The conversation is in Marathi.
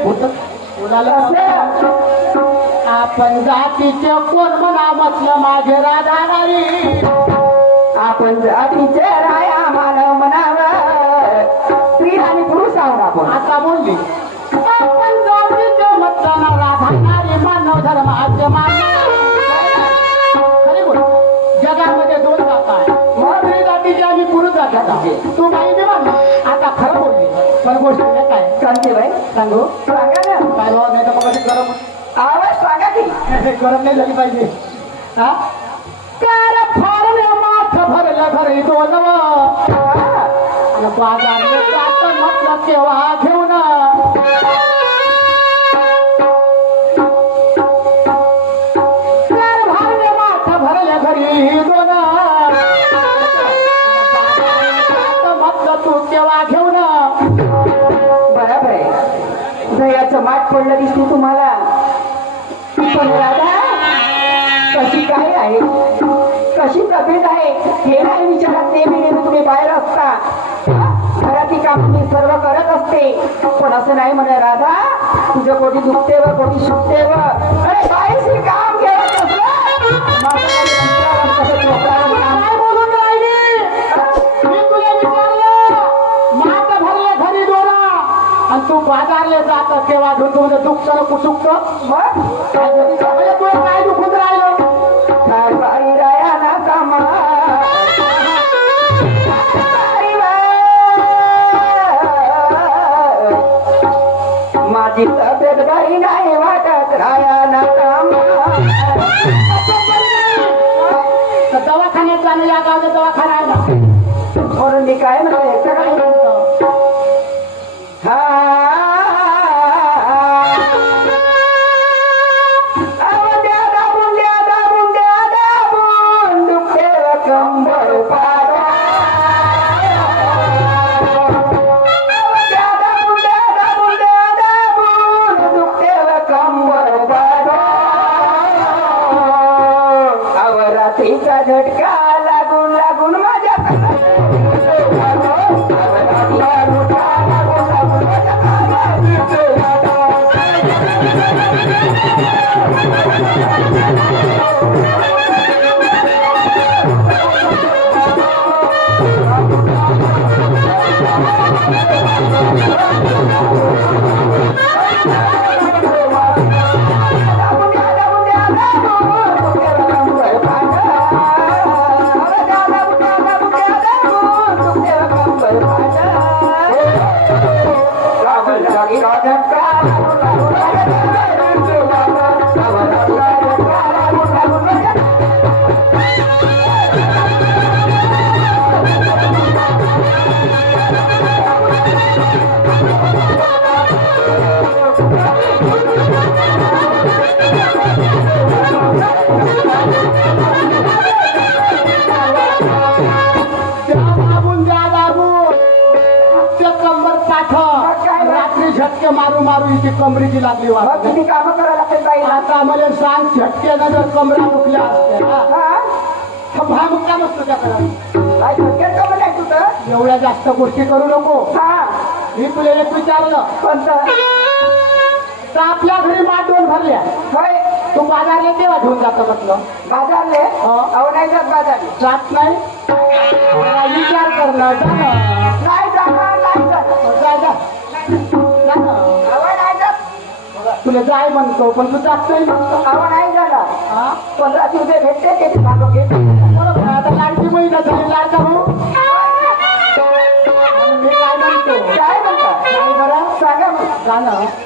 आपण जातीचे कोण म्हणा म्हटलं माझे राधानारी, आपण जातीचे राया मानव म्हणावं, स्त्री आणि पुरुष आहोत आपण. आता बोलली आपण जातीचे म्हटलं ना राधानारी, मानव धर्माचे मानव. खरी बोल, जगामध्ये दोन जात आहे, स्त्री जातीचे आणि पुरुष जातीचे. तू काही बी मान, आता खरं बोलली. पण गोष्ट काय कांतीबाई सांगू, सांगा ना. काय बाबा, नाही तर मग गरम आवाज सांगा की. गरम नाही झाली पाहिजे. हा कार फारले माथ भरलं घरी दोनव, आणि बाजारले जात म्हटलं केव्हा घेऊन. कार फारले माथ भरले घरी दोन, म्हटलं तू केव्हा घेऊन. बरोबर आहे, दह्याचं माठ पडलं दिसते तुम्हाला. पण राधा कशी काय आहे, कशी तब्येत आहे हे नाही विचारात नेहमी तुम्ही बाहेर असता. घराची काम तुम्ही सर्व करत असते, पण असं नाही म्हणे राधा, तुझं कोणी दुखते व कोणी सुटते व. अरे बाहेरशी काम घेत असलं काय बोलून राहिली? मी तुला विचारलं, मात भरले घरी दोरा, आणि तू बाजारले जात केव्हा घेऊन. म्हणजे दुखत न कुसुकत मग म्हणजे तुला काय दुखून राहिलं? काय बाई राया ना कामा, माझी तब्येत बाई नाही वाटत राया ना कामा. तर दवाखान्यात जाणं, या गावाचा दवाखाना आहे ना. म्हणून मी काय म्हणतो एकटं काय म्हणतो, तिचा झटका लागून लागून माझ्या झटके मारू मारू इथे कमरेची लागली वाटत. किती काम करायला लागतात बाई. आता मला सांग, झटक्यानं जर कमरा दुखल्या असत्या तर भाग का नसतो त्या काय झटक्यात काम नाही तुझं. एवढ्या जास्त गोष्टी करू नको. मी तुला एक विचारलं, कोणतं तर आपल्या घरी माठ दोन भरल्या, होय तू बाजारला केव्हा घेऊन जातो म्हटलं? बाजारले अहो नाही जात बाजारले. जात नाही, मला विचार करणं नाही जाणार नाही जात. तुला जाय म्हणतो, पण तू जात नाही म्हणतो. अहो नाही जाणार. 15 रुपये भेटते ते मागं घे. बरोबर, आता लाडकी महिना झाली, लाडका भाऊ. मी काय म्हणतो, काय म्हणता काय बरं सांगा मग. जाणं